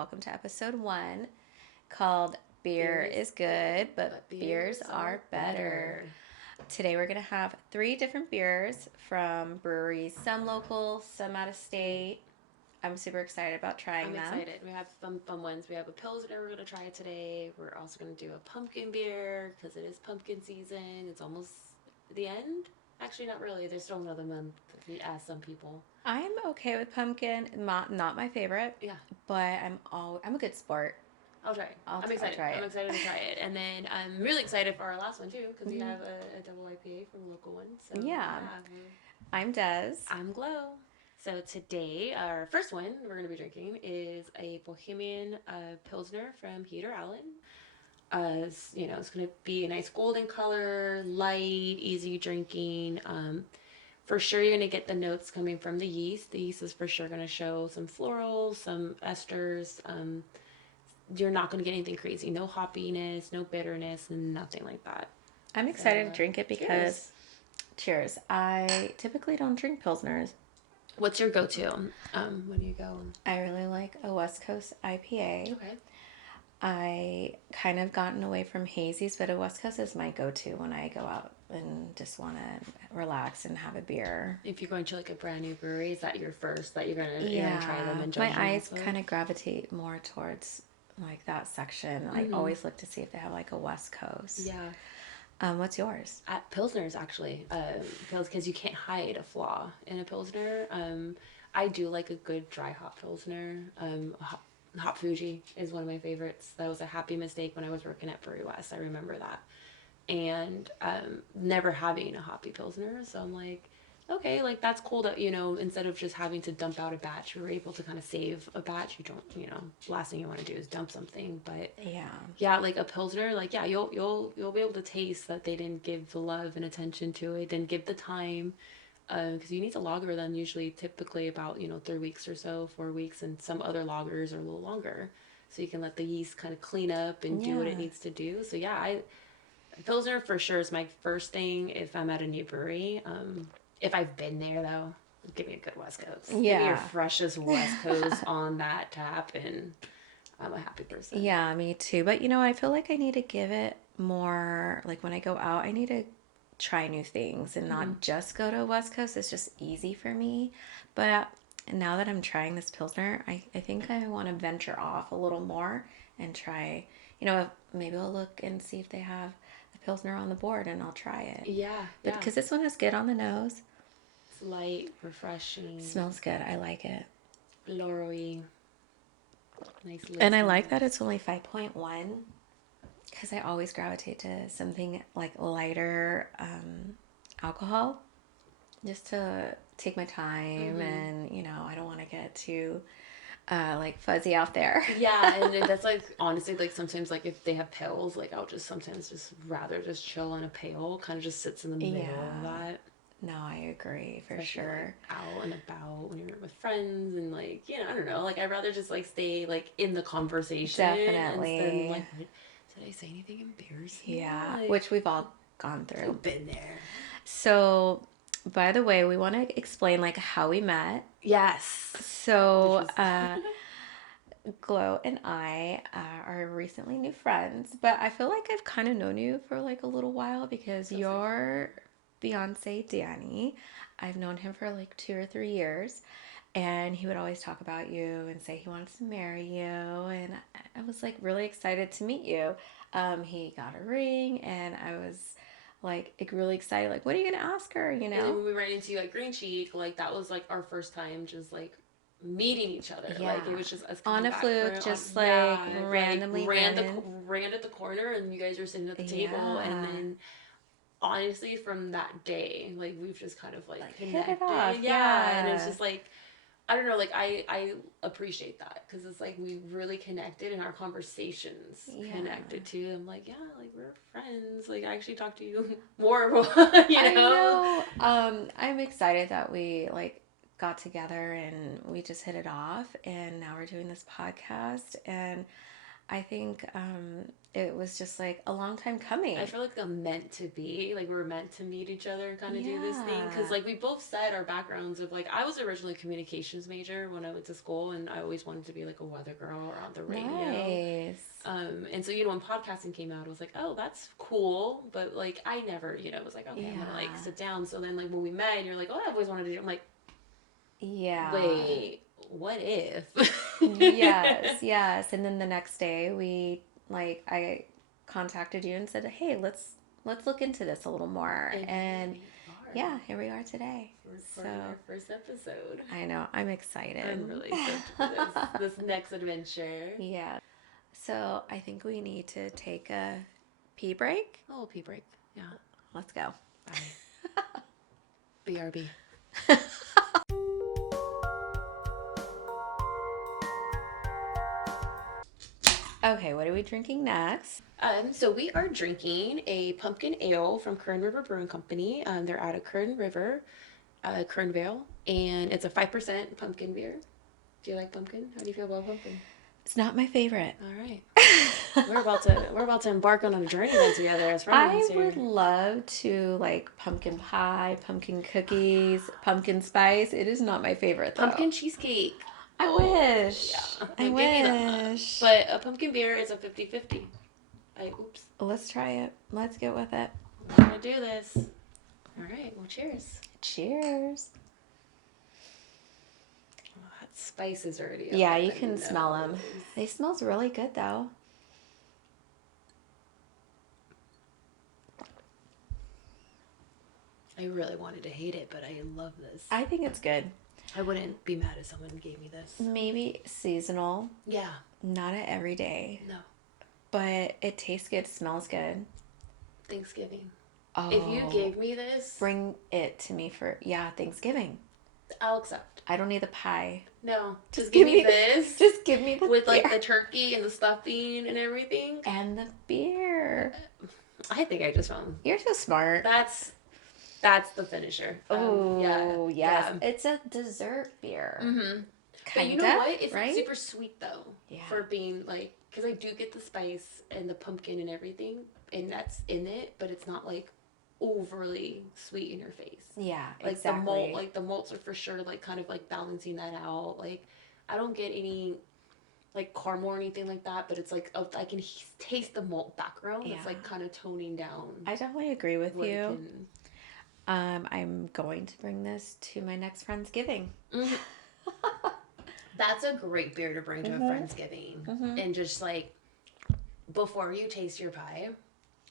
welcome to episode 1 called Beer is Good, but Beers are better. Today we're going to have 3 different beers from breweries, some local, some out of state. I'm super excited about trying them. I'm excited. We have fun ones. We have a Pilsner we're going to try today. We're also going to do a pumpkin beer because it is pumpkin season. It's almost the end. Actually, not really. There's still another month if you ask some people. I'm okay with pumpkin. Not my favorite. Yeah. But I'm a good sport. I'll try it. I'm excited. try it. I'm excited to try it. And then I'm really excited for our last one, too, because we have a double IPA from a local one. So Yeah. I'm Des. I'm Glow. So today, our first one we're going to be drinking is a Bohemian Pilsner from Heater Allen. It's going to be a nice golden color, light, easy drinking. For sure, you're going to get the notes coming from the yeast. The yeast is for sure going to show some florals, some esters. You're not going to get anything crazy. No hoppiness, no bitterness, nothing like that. I'm excited to drink it because, cheers. I typically don't drink Pilsners. What's your go-to? When do you go? I really like a West Coast IPA. Okay. I kind of gotten away from hazies, but a West Coast is my go-to when I go out and just want to relax and have a beer. If you're going to like a brand new brewery, is that your first that you're gonna try them and judge my eyes kind of gravitate more towards like that section. I always look to see if they have like a West Coast. Yeah. What's yours? At Pilsners, actually. Because you can't hide a flaw in a Pilsner. I do like a good dry hop Pilsner. Hop Fuji is one of my favorites. That was a happy mistake when I was working at Brewery West. I remember that. And never having a hoppy Pilsner. So I'm like, okay, like that's cool that, instead of just having to dump out a batch, we were able to kind of save a batch. You don't, last thing you want to do is dump something. But yeah, like a Pilsner, like, yeah, you'll be able to taste that they didn't give the love and attention to it, didn't give the time. Because you need to lager them typically about 3 weeks or so, 4 weeks, and some other lagers are a little longer, so you can let the yeast kind of clean up and do what it needs to do. So yeah, Pilsner for sure is my first thing if I'm at a new brewery. If I've been there though, give me a good West Coast. Yeah, give me your freshest West Coast on that tap, and I'm a happy person. Yeah, me too. But I feel like I need to give it more. Like when I go out, I need to try new things and not just go to West Coast. It's just easy for me. But now that I'm trying this Pilsner, I think I want to venture off a little more and try, maybe I'll look and see if they have a Pilsner on the board and I'll try it. Yeah. But because this one is good on the nose. It's light, refreshing. Smells good. I like it. Floral-y. Nice. And I like that it's only 5.1. Because I always gravitate to something like lighter alcohol, just to take my time, and I don't want to get too like fuzzy out there. Yeah, and that's like honestly, like sometimes like if they have pails, like I'll just sometimes just rather just chill on a pail, kind of just sits in the middle of that. No, I agree for sure. Like out and about when you're with friends and like I don't know, like I'd rather just like stay like in the conversation. Definitely. Instead of, like, did I say anything embarrassing? Yeah, like, which we've all gone through. I've been there. So, by the way, we want to explain like how we met. Yes. So, Glow and I are recently new friends, but I feel like I've kind of known you for like a little while because your fiance, Danny, I've known him for like 2 or 3 years. And he would always talk about you and say he wants to marry you. And I was like really excited to meet you. He got a ring and I was like really excited. Like, what are you going to ask her, And then when we ran into you at Green Cheek, like that was like our first time just like meeting each other. Yeah. Like it was just us on a fluke, just like randomly ran at the corner and you guys were sitting at the table. And then honestly from that day, like we've just kind of like connected. Hit it off. Yeah. And it's just like, I don't know, like I appreciate that because it's like we really connected and our conversations connected too. I'm like, yeah, like we're friends. Like I actually talk to you more, I know. I'm excited that we like got together and we just hit it off, and now we're doing this podcast, and I think it was just like a long time I coming. feel like I'm meant to be. Like we're meant to meet each other and kind of do this thing. Because Yeah. like we both said our backgrounds of like I was originally a communications major when I went to school, and I always wanted to be like a weather girl or on the radio. Nice. And so, you know, when podcasting came out, I was like, oh, that's cool. But like, I never, you know, was like, okay, I'm gonna like Yeah. sit down. So then, like, when we met, and you're like, oh, I've always wanted to do. I'm like, Yeah. wait, what if? Yes, yes. And then the next day I contacted you and said, "Hey, let's look into this a little more." And here And we are yeah, here we are today. for So, recording our first episode. I know, I'm excited. I'm really stoked for this next adventure. Yeah. So, I think we need to take a pee break. Oh, pee break. Yeah. Let's go. All right. BRB. Okay, what are we drinking next? So we are drinking a pumpkin ale from Kern River Brewing Company. They're out of Kern River, Kernvale, and it's a 5% pumpkin beer. Do you like pumpkin? How do you feel about pumpkin? It's not my favorite. All right, we're about to embark on a journey then together as friends I here. would love to like pumpkin pie, pumpkin cookies, pumpkin spice. It is not my favorite though. Pumpkin cheesecake. I wish. Yeah, I give me that. wish. But a pumpkin beer is a 50-50. Oops. Let's try it. Let's get with it. We're gonna do this. All right. Well, cheers. Cheers. Oh, that spice is already. Yeah, up you in can the smell them. nose. They smells really good though. I really wanted to hate it, but I love this. I think it's good. I wouldn't be mad if someone gave me this. Maybe seasonal, Yeah. not a everyday, No. but it tastes good, smells good. Thanksgiving. Oh, If you gave me this, bring it to me for Thanksgiving. I'll accept. I don't need the pie. No, just give me this. Just give me the with like beer. the turkey and the stuffing and everything. And the beer. I think I just found You're so smart. that's the finisher. Oh, Yeah, yes. yeah. It's a dessert beer. Mm-hmm. But Kinda, you know what? It's right? super sweet though. Yeah. For being like, because I do get the spice and the pumpkin and everything, and that's in it, but it's not like overly sweet in your face. Yeah, Like exactly. the malts are for sure like kind of like balancing that out. Like I don't get any like caramel or anything like that, but it's like I can taste the malt background. Yeah. It's like kind of toning down. I definitely agree with what it you. can- I'm going to bring this to my next Friendsgiving. Mhm. That's a great beer to bring to a Friendsgiving. And just like before you taste your pie,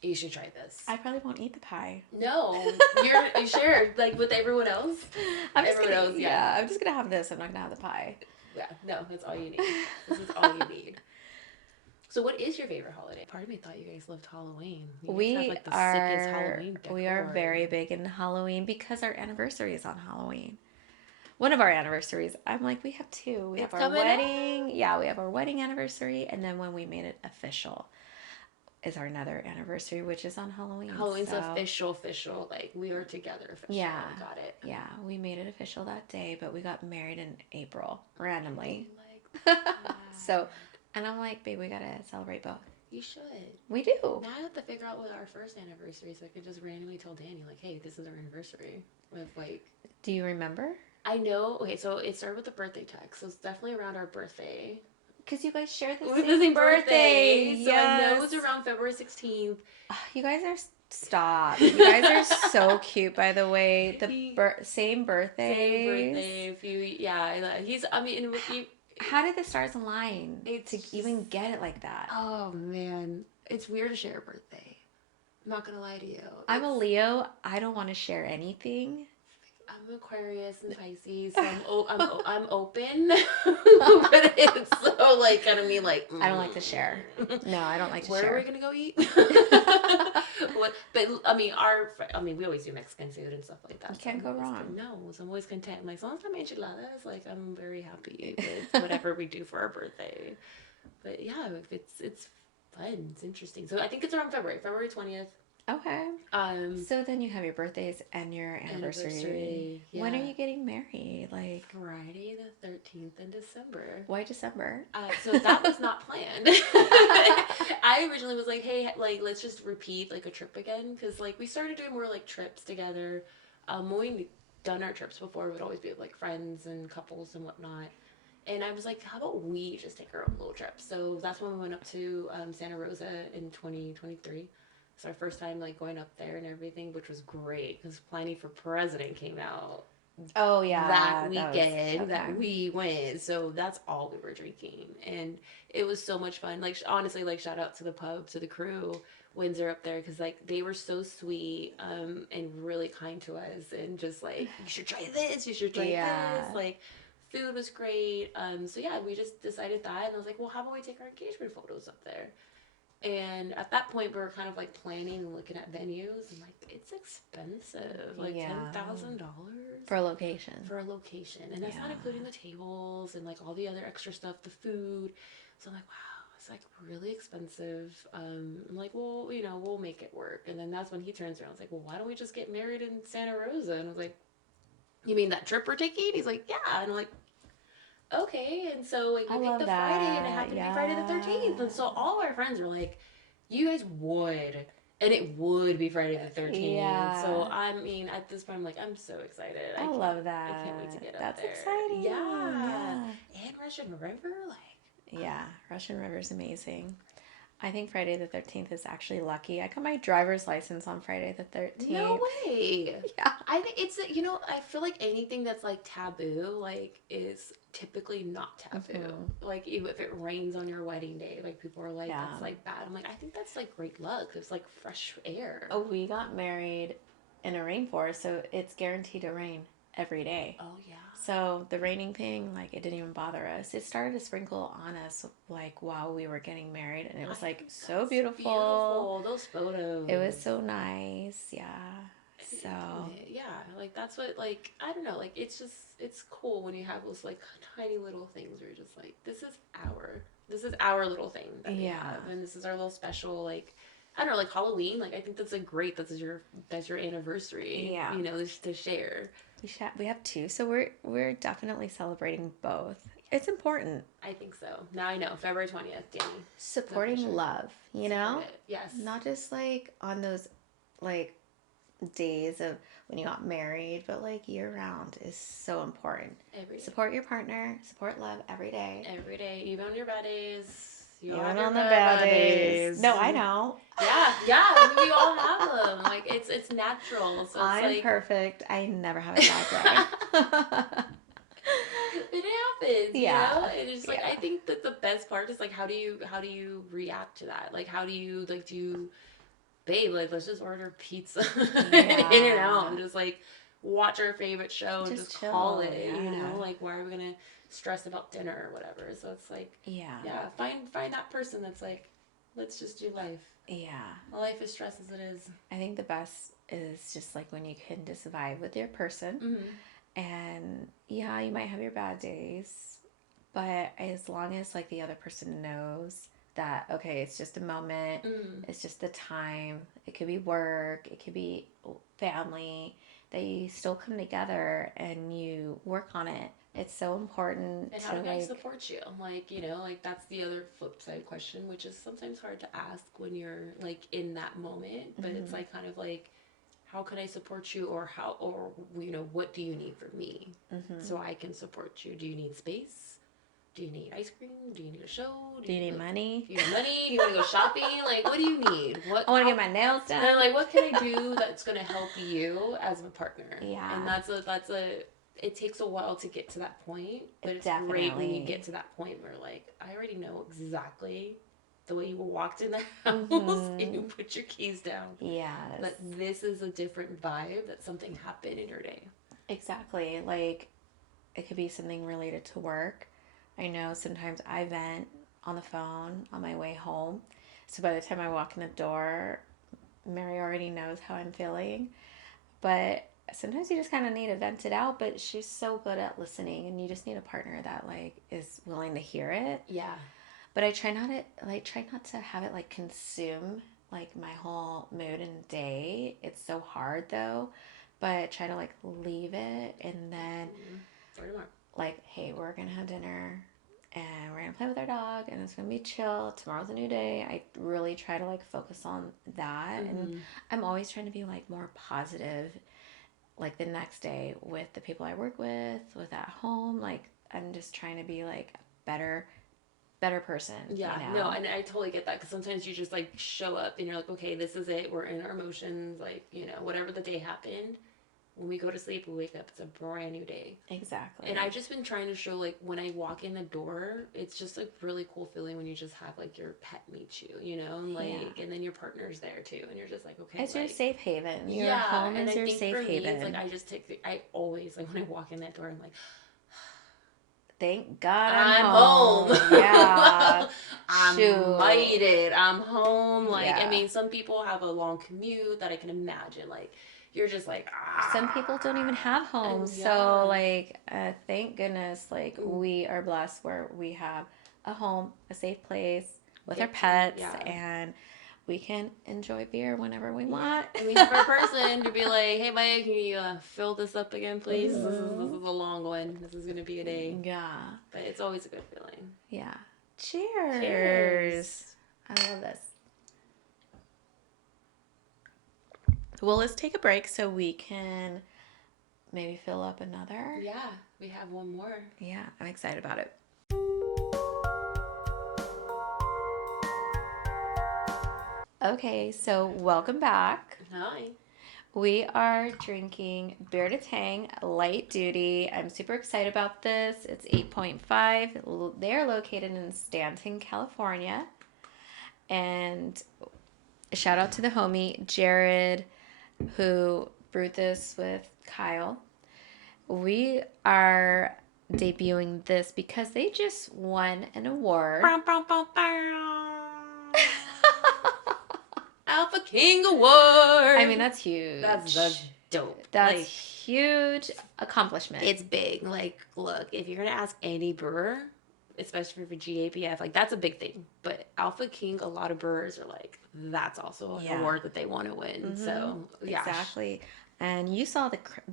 you should try this. I probably won't eat the pie. No, you sure like with everyone else. I'm just Everyone gonna, else, yeah, I'm just gonna have this. I'm not gonna have the pie. Yeah, no, that's all you need. This is all you need. So, what is your favorite holiday? Part of me thought you guys loved Halloween. You guys have like the sickest Halloween decor. We are very big in Halloween because our anniversary is on Halloween. One of our anniversaries, I'm like, we have two. We It's have our coming up. wedding. Yeah, we have our wedding anniversary, and then when we made it official is our another anniversary, which is on Halloween. Halloween's so, official. Like we are together official. Yeah. Got it. Yeah, we made it official that day, but we got married in April randomly. Like So, and I'm like, babe, we gotta celebrate both. you should. We do. Now I have to figure out what our first anniversary, so I could just randomly tell Danny like, hey, this is our anniversary. With like, Do you remember? I know. Okay, so it started with the birthday text, so it's definitely around our birthday. Because you guys share the With same birthday. So I know Yes. it's around February 16th. You guys are stop. You guys are so cute, by the way. The same birthday. Same birthday. If you, yeah, he's. I mean, and with you. How did the stars align It's to just- even get it like that? Oh man, it's weird to share a birthday. I'm not gonna lie to you. I'm a Leo. I don't want to share anything. I'm Aquarius and Pisces, so I'm open, but it's so like kind of me like. I don't like to share. No, I don't like to Where share. are we gonna go eat? But I mean, we always do Mexican food and stuff like that. You can't go wrong. No, so I'm always content. I'm like, as long as I'm enchiladas, like I'm very happy with whatever we do for our birthday. But yeah, it's fun. It's interesting. So I think it's around February 20th. Okay. Um, So then you have your birthdays and your anniversary. Anniversary, When are yeah. you getting married? Like, Friday the 13th in December. why December? So that was not planned. I originally was like, hey, like, let's just repeat like a trip again. Cause like we started doing more like trips together. When we done our trips before, it would always be with like friends and couples and whatnot. And I was like, how about we just take our own little trip? So that's when we went up to Santa Rosa in 2023. It's our first time like going up there and everything, which was great because Planning for President came out Oh that yeah, that was weekend okay. that we went. So that's all we were drinking. And it was so much fun. Like, honestly, like, shout out to the pub, to the crew, Windsor up there, because, like, they were so sweet and really kind to us. And just, like, you should try this, you should try this. Yeah. Like, food was great. So, yeah, we just decided that. And I was like, well, how about we take our engagement photos up there? And at that point, we were kind of like planning and looking at venues, and like it's expensive, like Yeah. $10,000 For a location. for a location, and that's not Yeah. including the tables and like all the other extra stuff, the food. So I'm like, wow, it's like really expensive. I'm like, well, we'll make it work. And then that's when he turns around. I was like, well, why don't we just get married in Santa Rosa? And I was like, you mean that trip we're taking? He's like, yeah. And I'm like, okay. And so like I we picked love the Friday, and it that. happened to be Friday the Yeah. 13th. And so all our friends were like, you guys would. And it would be Friday the 13th. So Yeah. I mean, at this point, I'm like, I'm so excited. I love I can't wait to that. get up That's there. exciting. Yeah. Yeah. And Russian River, like, Yeah. Russian River's amazing. I think Friday the 13th is actually lucky. I got my driver's license on Friday the no 13th. way. Yeah. I think it's, I feel like anything that's like taboo, like, is typically not taboo. Mm-hmm. Like, even if it rains on your wedding day, like, people are like, Yeah. that's like bad. I'm like, I think that's like great luck. It's like fresh air. Oh, we got married in a rainforest, so it's guaranteed to rain every day. Oh, yeah. So the raining thing, like, it didn't even bother us. It started to sprinkle on us, like, while we were getting married, and it was, I like, think so that's beautiful. beautiful. Those photos. It was so nice. Yeah. So, Yeah, like that's what, like, I don't know, like it's cool when you have those like tiny little things where you're just like, this is our little thing that we yeah. have, and this is our little special, like, I don't know, like Halloween. Like, I think that's your anniversary, Yeah. just to share. We have two, so we're definitely celebrating both. It's important. I think so. Now I know, February 20th, Danny. Supporting Sure. love, Support it. Yes. Not just like on those like days of when you got married, but like year round is so important. Every day. Support your partner, support love every day. Every day, even on your bad days. You all Even have your on the bad days. days. No, I know. Yeah, yeah, we all have them. Like, it's natural. So it's I'm like perfect. I never have a bad day. it happens, Yeah. And it's like, Yeah. I think that the best part is like, how do you react to that? Like, how do you, like, babe, like, let's just order pizza Yeah. in and out and just like watch our favorite show and Just just call chill, it, yeah. like, why are we gonna stress about dinner or whatever? So it's like, Yeah. yeah, find that person that's like, let's just do life. Yeah. Life is stress as it is. I think the best is just like when you can just vibe with your person. Mm-hmm. And yeah, you might have your bad days, but as long as like the other person knows that okay, it's just a moment, it's just the time. It could be work, it could be family, that you still come together and you work on it. It's so important And to how do I like support you? Like, like, that's the other flip side question, which is sometimes hard to ask when you're like in that moment. But it's like kind of like, how can I support you, or what do you need from me so I can support you? Do you need space? Do you need ice cream? Do you need a show? do you need money? Do you need money? Do you want to go shopping? Like, what do you need? I want to get my nails done. And like, what can I do that's going to help you as a partner? Yeah. And it takes a while to get to that point, but it's Definitely. great when you get to that point where, like, I already know exactly the way you walked in the house and you put your keys down. Yes. That this is a different vibe, that something happened in your day. Exactly. Like, it could be something related to work. I know sometimes I vent on the phone on my way home. So by the time I walk in the door, Mary already knows how I'm feeling. But sometimes you just kind of need to vent it out, but she's so good at listening, and you just need a partner that like is willing to hear it. Yeah. But I try not to have it like consume like my whole mood and day. hard though, but try to like leave it and then For tomorrow. like, hey, we're gonna have dinner and we're gonna play with our dog and it's gonna be chill. Tomorrow's a new day. I really try to like focus on that, and I'm always trying to be like more positive, like the next day with the people I work with at home. Like I'm just trying to be like a better person. Yeah, you know? no, and I totally get that because sometimes you just like show up and you're like, okay, this is it. We're in our emotions, like, you know, whatever the day happened. When we go to sleep, we wake up, it's a brand new day. Exactly. And I've just been trying to show, like, when I walk in the door, it's just a really cool feeling when you just have, like, your pet meet you, you know? Like, and then your partner's there, too. And you're just like, okay. It's like, your safe haven. Your yeah, home and is I your think safe for haven. me, it's like, I just take I always, like, when I walk in that door, I'm like, thank God I'm home. Yeah. I'm made it. I'm home. Like, Yeah. I mean, some people have a long commute that I can imagine. Like, you're just like, Some people don't even have homes. Yeah. So, like, thank goodness, like, we are blessed where we have a home, a safe place with our pets, and we can enjoy beer whenever we want. And we have our person to be like, hey, Maya, can you fill this up again, please? This is a long one. This is going to be a day. Yeah. But it's always a good feeling. Yeah. Cheers. Cheers. I love this. Well, let's take a break so we can maybe fill up another. Yeah, we have one more. Yeah, I'm excited about it. Okay, so welcome back. Hi. We are drinking Bearded Tang Light Duty. I'm super excited about this. It's 8.5. They're located in Stanton, California. And shout out to the homie, Jared, who brewed this with Kyle. We are debuting this because they just won an award. Alpha King Award. I mean, that's huge. That's dope. That's like, huge accomplishment. It's big. Like, look, if you're gonna ask any brewer, especially for GABF, like that's a big thing. But Alpha King, a lot of brewers are like, that's also an award that they want to win. So yeah, exactly. And you saw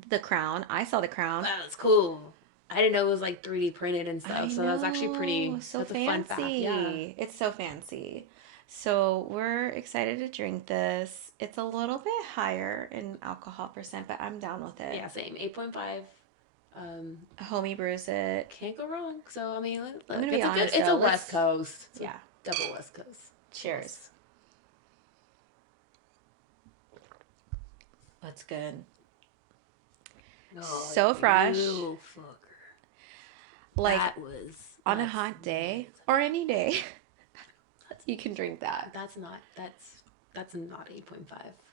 the crown. I saw the crown. That was cool. I didn't know it was like 3D printed and stuff. So that was actually pretty. So that's fancy. A fun fact. Yeah. It's so fancy. So we're excited to drink this. It's a little bit higher in alcohol percent, but I'm down with it. Yeah, same. 8.5. Homie brews it. Can't go wrong. So I mean, look, I'm gonna be honest. It's a West Coast. Yeah. Double West Coast. Cheers. That's good. Oh, so fresh. You fucker. Like that was on a hot day or any day, you can drink that. That's not 8.5.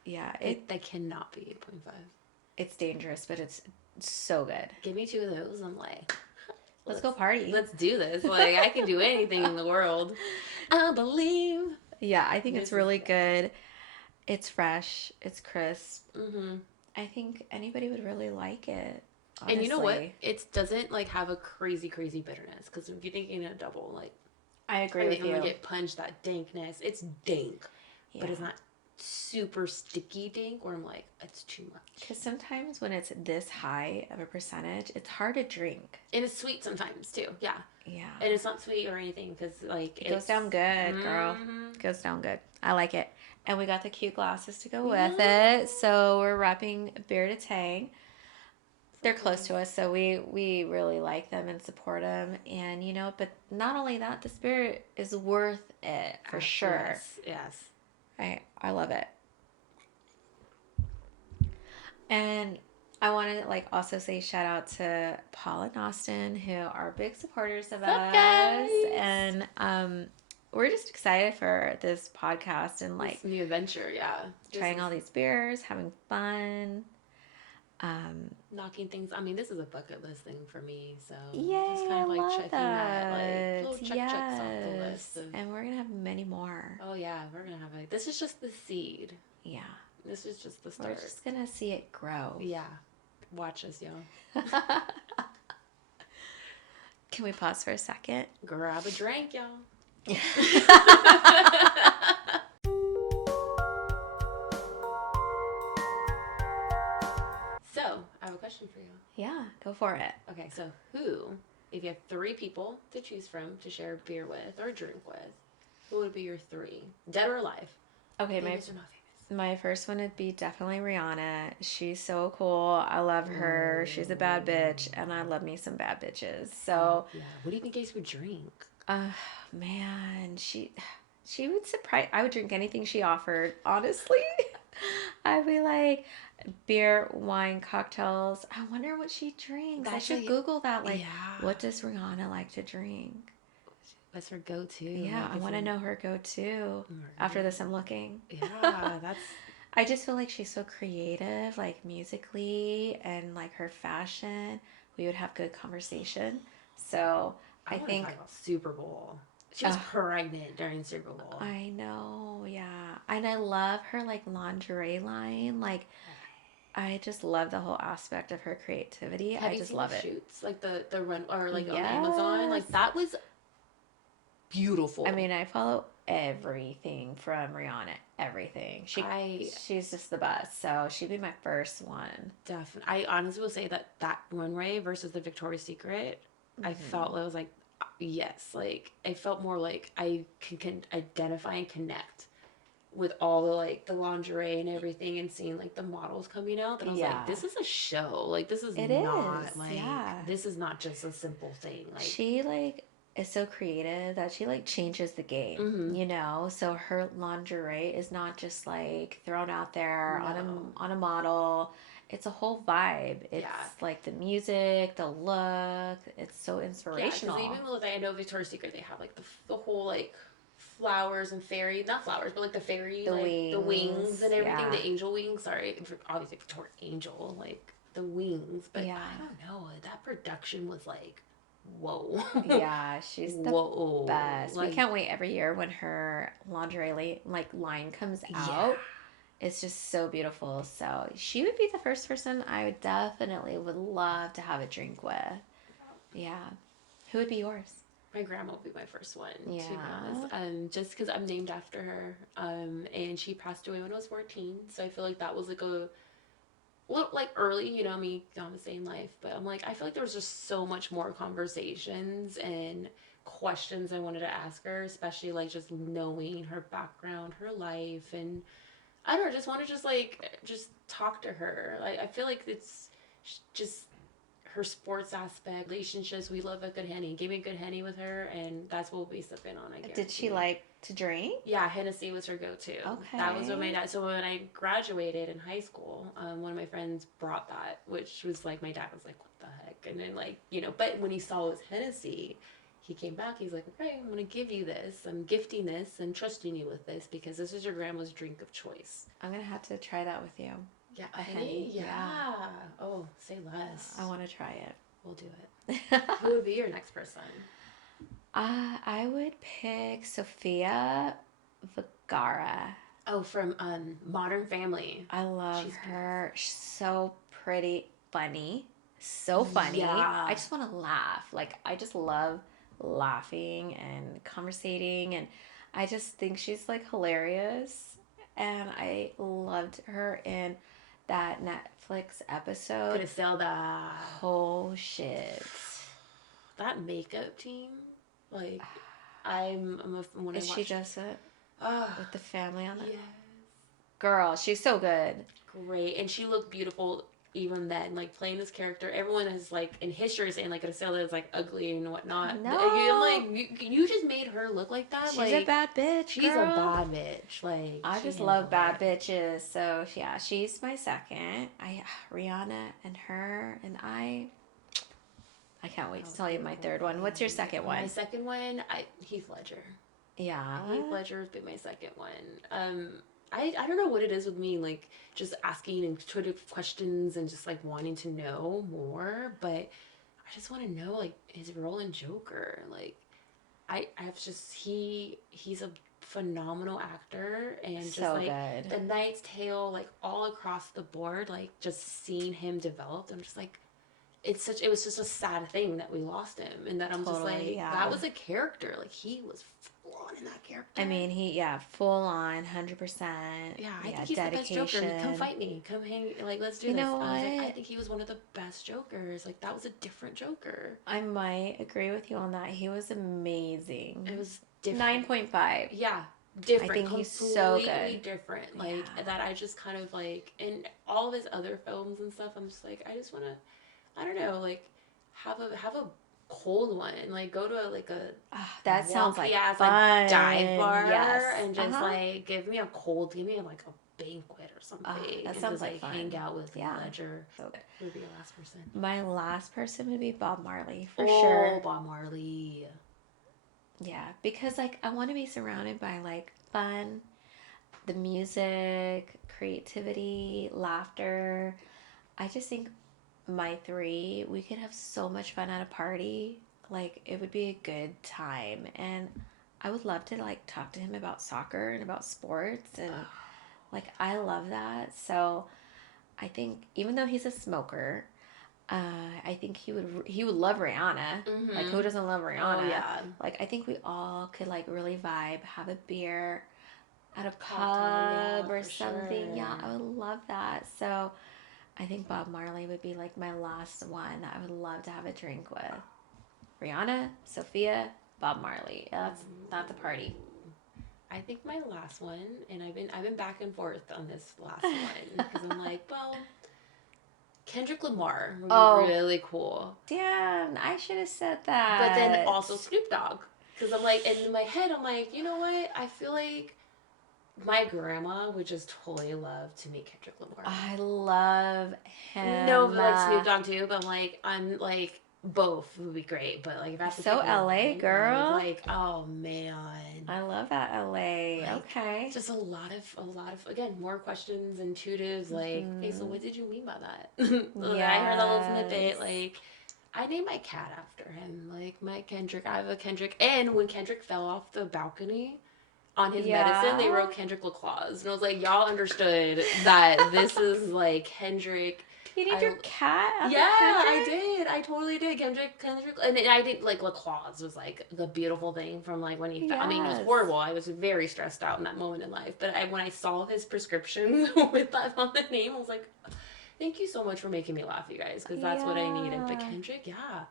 Yeah, that cannot be 8.5. It's dangerous, but it's so good. Give me 2 of those. I'm like, let's go party. Let's do this. Like, I can do anything in the world. I believe. Yeah, I think it's really good. It's fresh. It's crisp. Mm-hmm. I think anybody would really like it. Honestly. And you know what? It doesn't like have a crazy bitterness. Because if you're thinking a double, like, I agree with you. You get punched, that dankness. It's dank, but it's not super sticky dank where I'm like, it's too much. Because sometimes when it's this high of a percentage, it's hard to drink. And it's sweet sometimes too. Yeah. Yeah. And it's not sweet or anything because like it goes down good, girl. It goes down good. I like it. And we got the cute glasses to go with it. So we're wrapping Bearded Tang. They're close to us, so we really like them and support them. And, you know, but not only that, the spirit is worth it for sure. Yes. I love it. And I want to like also say shout out to Paul and Austin, who are big supporters of us. Guys? And we're just excited for this podcast and like this new adventure, trying all these beers, having fun. Knocking things. I mean, this is a bucket list thing for me. So yeah, just kind of like checking that, like little checks off the list. And we're gonna have many more. Oh yeah, we're gonna have this is just the seed. Yeah. This is just the start. We're just gonna see it grow. Yeah. Watch us, y'all. Can we pause for a second? Grab a drink, y'all. question for you. Yeah, go for it. Okay, so if you have three people to choose from to share a beer with or a drink with, who would be your three? Dead or alive? Okay, Famous or not famous? my first one would be definitely Rihanna. She's so cool. I love her. She's a bad bitch, and I love me some bad bitches. So, Heck yeah. What do you think guys would drink? uh, man, she would surprise. I would drink anything she offered. Honestly, I'd be like beer, wine, cocktails. I wonder what she drinks. I That's should like, Google that. Like, yeah. what does Rihanna like to drink? What's her go-to? Yeah, Like, I is want to it know her go-to. After right? this, I'm looking. Yeah, that's I just feel like she's so creative, like musically and like her fashion. We would have good conversation. So I I want to talk think, about Super Bowl. She was uh, pregnant during Super Bowl. I know, yeah. And I love her like lingerie line. Like, I just love the whole aspect of her creativity. Have I you just seen the love it. shoots? Like the run or like on Amazon? Yes. Like that was I beautiful. mean, I follow everything from Rihanna. Everything. I She's just the best. So she'd be my first one. definitely, I honestly will say that runway versus the Victoria's Secret, I felt it was like, yes, like I felt more like I can identify and connect with all the like the lingerie and everything and seeing like the models coming out. Then I was like, Yeah. this is a show. Like It is. Yeah. this is not just a simple thing. Like, She like is so creative that she like changes the game, mm-hmm. So her lingerie is not just like thrown out there on No, a model. It's a whole vibe. It's yeah, like the music, the look. It's so yeah. Because even inspirational. with I know Victoria's Secret, they have like the whole like flowers and fairy, not flowers, but like the fairy, The like the wings wings, and everything, yeah. the angel wings. Sorry, obviously Victoria Angel, like the wings. But Yeah. I don't know, that production was like, whoa, Yeah, she's the whoa, best. We like, can't wait every year when her lingerie like line comes yeah. out. It's just so beautiful. So she would be the first person I would definitely would love to have a drink with. Yeah. Who would be yours? My grandma would be my first one, to be honest. Yeah. Just because I'm named after her. And she passed away when I was 14, so I feel like that was like a little like early, me, honestly, in life. But I'm like, I feel like there was just so much more conversations and questions I wanted to ask her, especially like just knowing her background, her life, and I don't know, just want to just talk to her. Like I feel like it's just her sports aspect, relationships. We love a good henny. Give me a good henny with her, and that's what we'll be sipping on. I Did she guarantee. like to drink? Yeah, Hennessy was her go-to. That was what my Okay. dad. So when I graduated in high school, one of my friends brought that, which was like my dad was like, "What the heck?" And then but when he saw it was Hennessy, he came back. He's like, "Okay, I'm gonna give you this. I'm gifting this and trusting you with this because this is your grandma's drink of choice." I'm gonna have to try that with you. Yeah, A Henny. henny. Yeah. Yeah. Oh, say less. I want to try it. We'll do it. Who would be your next person? I would pick Sophia Vergara. Oh, from Modern Family. I love She's her. She's so pretty, funny, so funny. yeah. I just want to laugh. Like, I just love laughing and conversating, and I just think she's like hilarious. And I loved her in that Netflix episode. Griselda. Oh shit. That makeup team, like when I Is she watched. just it Oh, with the family on it? yes, Girl, she's so good. great, and she looked beautiful even then. Like playing this character, everyone has like in history saying like Griselda is like ugly and whatnot. I'm No. like, you just made her look like that. She's a Like bad bitch, she's a girl. bad bitch. Like I she just love handled bad it. bitches. So yeah, she's my second. Rihanna and her and I can't wait to tell you my third one. What's your second My one? second one, Heath Ledger. Yeah. Heath Ledger has been my second one. I don't know what it is with me, like just asking intuitive questions and just like wanting to know more, but I just want to know like his role in Joker. Like I've just he's a phenomenal actor and just So like good. the Knight's Tale, like all across the board, like just seeing him develop. I'm just like it was just a sad thing that we lost him and that I'm just Totally, like yeah. that was a character like he was on in that character. I mean, full on, 100%. Yeah, I Yeah, think he's the best Joker. Come dedication. fight me. Come hang. Like, let's do You this. know I was like, I what? think he was one of the best Jokers. Like, that was a different Joker. I might agree with you on that. He was It amazing. was different. 9.5. Yeah, I different. think he's so Completely good. different. Like, Yeah. that I just kind of like, in all of his other films and stuff, I'm just like, I just want to, I don't know, like, have a cold one. Like, go to like a That sounds wonky like ass like dive fun. Yes. bar and just like give me like a banquet or something That and sounds just like like hang fun. out with Yeah. Ledger. So good. Who would be your last person? My last person would be Bob Marley, for Oh, sure. Bob Marley. Yeah, because like I want to be surrounded by like fun, the music, creativity, laughter. I just think my three, we could have so much fun at a party. Like it would be a good time. And I would love to like talk to him about soccer and about sports and like I love that. So I think even though he's a smoker, I think he would love Rihanna. Like Mm-hmm. who doesn't love Oh Rihanna? yeah. Like I think we all could like really vibe, have a beer at a Cocktail, yeah, pub or for something. Yeah, sure. I would love that. So I think Bob Marley would be like my last one that I would love to have a drink with. Rihanna, Sophia, Bob Marley. That's a party. I think my last one, and I've been back and forth on this last one because I'm like, well, Kendrick Lamar would be Oh, really cool. damn! I should have said But then that. also Snoop Dogg. Because I'm like, in my head, I'm like, you know what? I feel like my grandma would just totally love to meet Kendrick Lamar. I love No, him. but like Snoop Dogg too, but I'm like, both would be great. But like, if I have to So pick LA one, girl. like, oh man. I love that LA. Like, Okay. just a lot of again, more questions, intuitives. Like, hey, so Hmm. what did you mean by that? I heard that little Yes. snippet. Like, I named my cat after him. Like, my Kendrick. I have a Kendrick. And when Kendrick fell off the balcony on his medicine, they Yeah. wrote Kendrick LaClaus. And I was like, y'all understood that this is like Kendrick. You need I your cat Yeah, after I Kendrick? did. I totally did. Kendrick, and I did like LaClaus was like the beautiful thing from like when he. I mean, it was Yes. horrible. I was very stressed out in that moment in life. But when I saw his prescription with that on the name, I was like, "Thank you so much for making me laugh, you guys, because that's what I needed." But Yeah. Kendrick, yeah.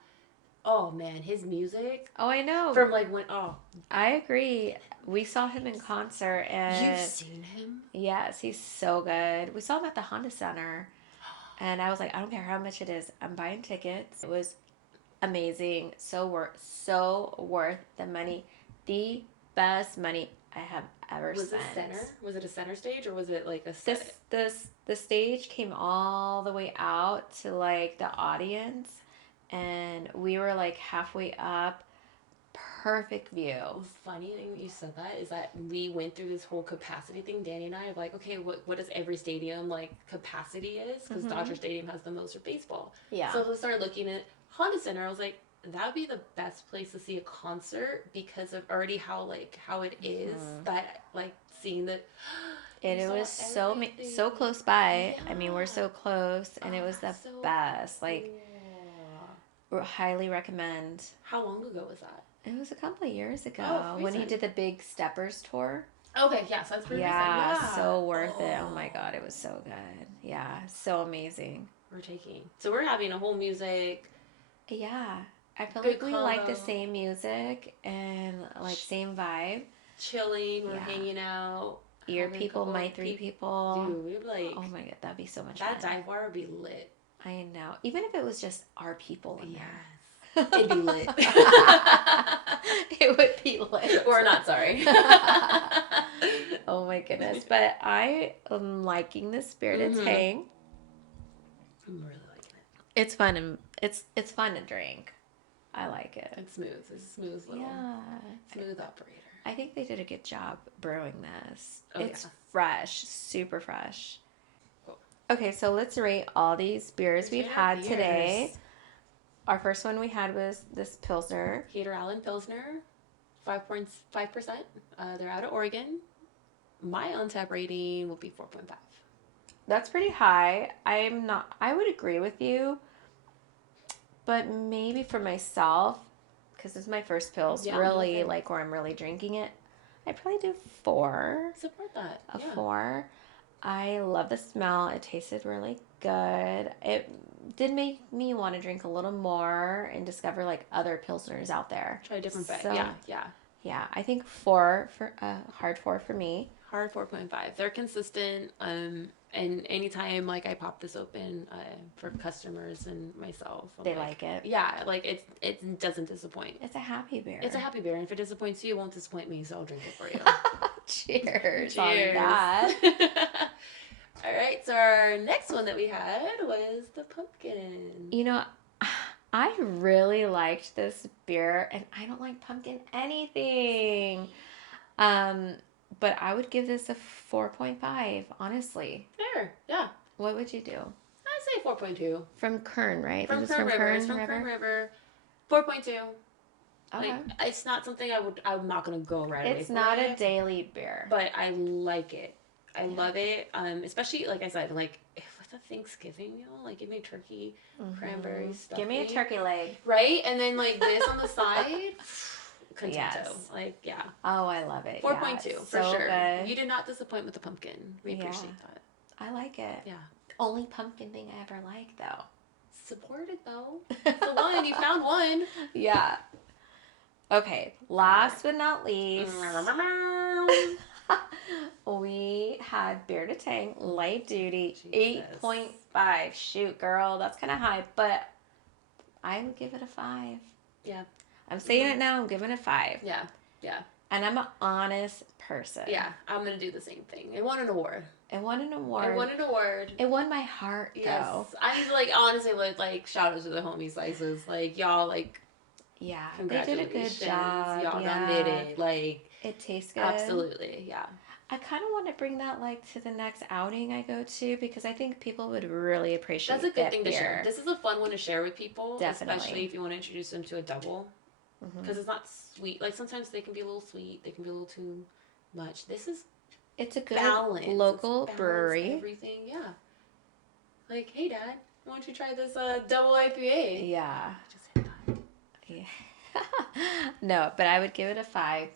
Oh man, his music Oh, I know. from like when I agree. We saw him in concert, you've and seen him. yes, he's so good. We saw him at the Honda Center, and I was like, I don't care how much it is, I'm buying tickets. It was amazing, so worth the money, the best money I have ever Was it spent. center? Was it a center stage or was it like a This set? this the stage came all the way out to like the audience, and we were like halfway up. Perfect view. The funny thing that you said that is that we went through this whole capacity thing. Danny and I of like, okay, what does every stadium like capacity is? Because Dodger Stadium has the most for baseball. Yeah. So I started looking at Honda Center. I was like, that would be the best place to see a concert because of already how it is that like seeing the. It was so close by. I mean, we're Yeah. so close, and it was the That's so best. Like, cool. highly recommend. How long ago was that? It was a couple of years ago Oh, when he recent. did the big Steppers tour. Okay, yeah, so that's pretty recent. Yeah, Yeah. so worth it. Oh my God, it was so good. Yeah, so amazing. We're taking. So we're having a whole music. Yeah, I feel Good like we like the combo. same music and like same vibe. Chilling, we're Yeah. hanging out. Your having a people, couple my of three people. Dude, we'd like Oh my God, that'd be so much that fun. dive bar would be lit. I know. Even if it was just our people in there. Yes. It'd be lit. It would be lit. We're not sorry. Oh my goodness. But I am liking this Bearded Tang. I'm really liking it. It's fun and it's fun to drink. I like it. It's smooth. It's a smooth little smooth operator. I think they did a good job brewing this. Oh, It's yeah. fresh, super fresh. Cool. Okay, so let's rate all these beers we've had beers. today. Our first one we had was this Pilsner. Peter Allen Pilsner, 5.5%. They're out of Oregon. My on-tap rating will be 4.5. That's pretty high. I would agree with you, but maybe for myself, because this is my first Pils, Yeah, really, nothing. like, where I'm really drinking it. I'd probably do 4. Support that. A Yeah. 4. I love the smell. It tasted really good. It did make me want to drink a little more and discover like other pilsners out there. Try a different bit. So Yeah, yeah. yeah, I think 4 for hard 4 for me. Hard 4.5. They're consistent. And anytime like I pop this open for customers and myself, They like it. Yeah, like it doesn't disappoint. It's a happy beer. It's a happy beer, and if it disappoints you, it won't disappoint me, so I'll drink it for you. Cheers. Cheers. On that. All right, so our next one that we had was the pumpkin. You know, I really liked this beer, and I don't like pumpkin anything. But I would give this a 4.5, honestly. Fair, yeah. What would you do? I'd say 4.2. From Kern, right? From This Kern is River. It's from Kern River. 4.2. Okay. Like, it's not something I'm not gonna go right away. It's not a daily beer. But I like it. I love it. Especially like I said, like with the Thanksgiving meal, like give me turkey, cranberry stuff. Give me a turkey leg. Right? And then like this on the side. Contento. Yes. Like, yeah. Oh, I love it. 4.2 yeah, for so sure. Good. You did not disappoint with the pumpkin. We appreciate that. I like it. Yeah. Only pumpkin thing I ever liked, though. Supported though. The one. You found one. Yeah. Okay. Last but not least, we had Bearded Tang light duty 8.5. Shoot, girl, that's kind of high, but I would give it a 5. Yeah. I'm saying it now. I'm giving it a 5. Yeah. Yeah. And I'm an honest person. Yeah. I'm gonna do the same thing. It won an award. It won an award. It won an award. It won my heart, Yes. though. I need to like honestly like shout out to the homie slices. Like y'all like yeah, they did a good congratulations. job. Y'all yeah. done did it. Like it tastes good. absolutely, yeah. I kind of want to bring that like to the next outing I go to because I think people would really appreciate That's a good that thing beer. to share. This is a fun one to share with people, Definitely. especially if you want to introduce them to a double. Because it's not sweet. Like sometimes they can be a little sweet. They can be a little too much. This is it's a good balance. local It's brewery. everything, yeah. Like, hey, Dad, why don't you try this double IPA? Yeah. Just hit that. Yeah. No, but I would give it a 5.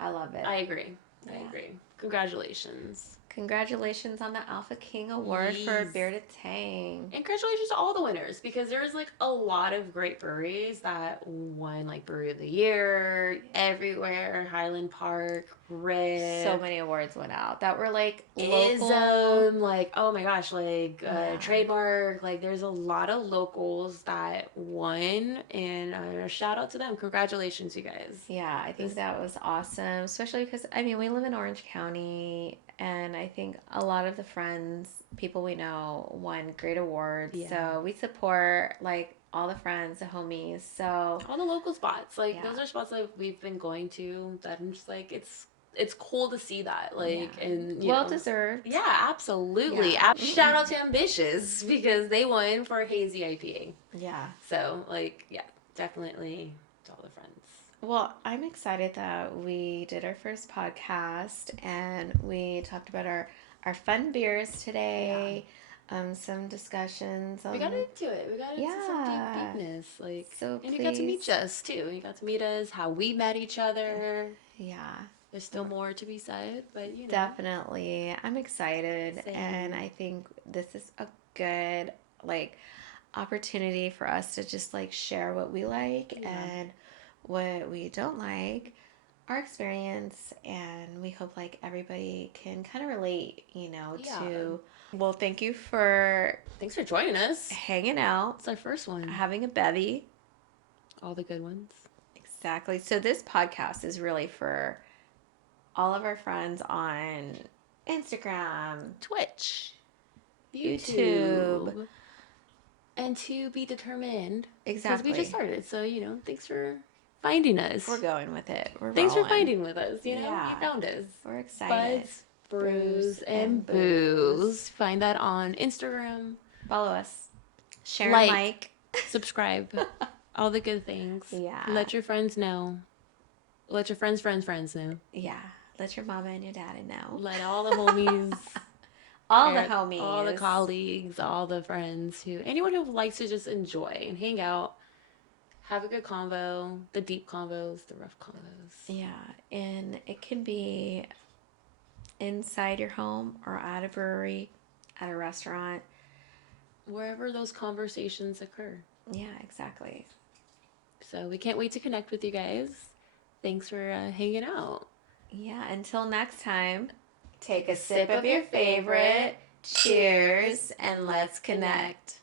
I love it. I agree. I agree. Congratulations. Congratulations on the Alpha King Award for Bearded Tang. And congratulations to all the winners because there's like a lot of great breweries that won like Brewery of the Year everywhere. Highland Park, Red. So many awards went out that were like local. Ism, like oh my gosh, like Trademark. Like there's a lot of locals that won, and shout out to them. Congratulations, you guys. Yeah, I think that was awesome, especially because I mean we live in Orange County. And I think a lot of the people we know won great awards. Yeah. So we support like all the friends, the homies. So all the local spots, like those are spots that we've been going to. That I'm just like it's cool to see that, like and well deserved. Yeah, absolutely. Yeah. Shout out to Ambitious because they won for Hazy IPA. Yeah. So like definitely to all the friends. Well, I'm excited that we did our first podcast and we talked about our fun beers today. Yeah. Some discussions. We got into it. We got into some deepness. Like, so and you got to meet us too. You got to meet us, how we met each other. Yeah. There's still more to be said, but you know. Definitely. I'm excited. Same. And I think this is a good, like, opportunity for us to just, like, share what we like and what we don't like, our experience, and we hope like everybody can kind of relate, to. Well, thanks for joining us, hanging out. It's our first one, having a bevy, all the good ones. Exactly. So this podcast is really for all of our friends on Instagram, Twitch, YouTube, and to be determined. Exactly. Because we just started, so thanks for finding us. We're going with it. Thanks for finding with us. You found us. We're excited. Buds, Brews, and Booze. Find that on Instagram. Follow us. Share, like, subscribe. All the good things. Yeah. Let your friends know. Let your friends know. Yeah. Let your mama and your daddy know. Let all the homies. All the homies. All the colleagues. All the friends anyone who likes to just enjoy and hang out. Have a good convo. The deep convos, the rough convos. Yeah, and it can be inside your home or at a brewery, at a restaurant. Wherever those conversations occur. Yeah, exactly. So we can't wait to connect with you guys. Thanks for hanging out. Yeah, until next time, take Take a a sip sip of of your your favorite. favorite. Cheers, Cheers, and and let's let's connect. connect.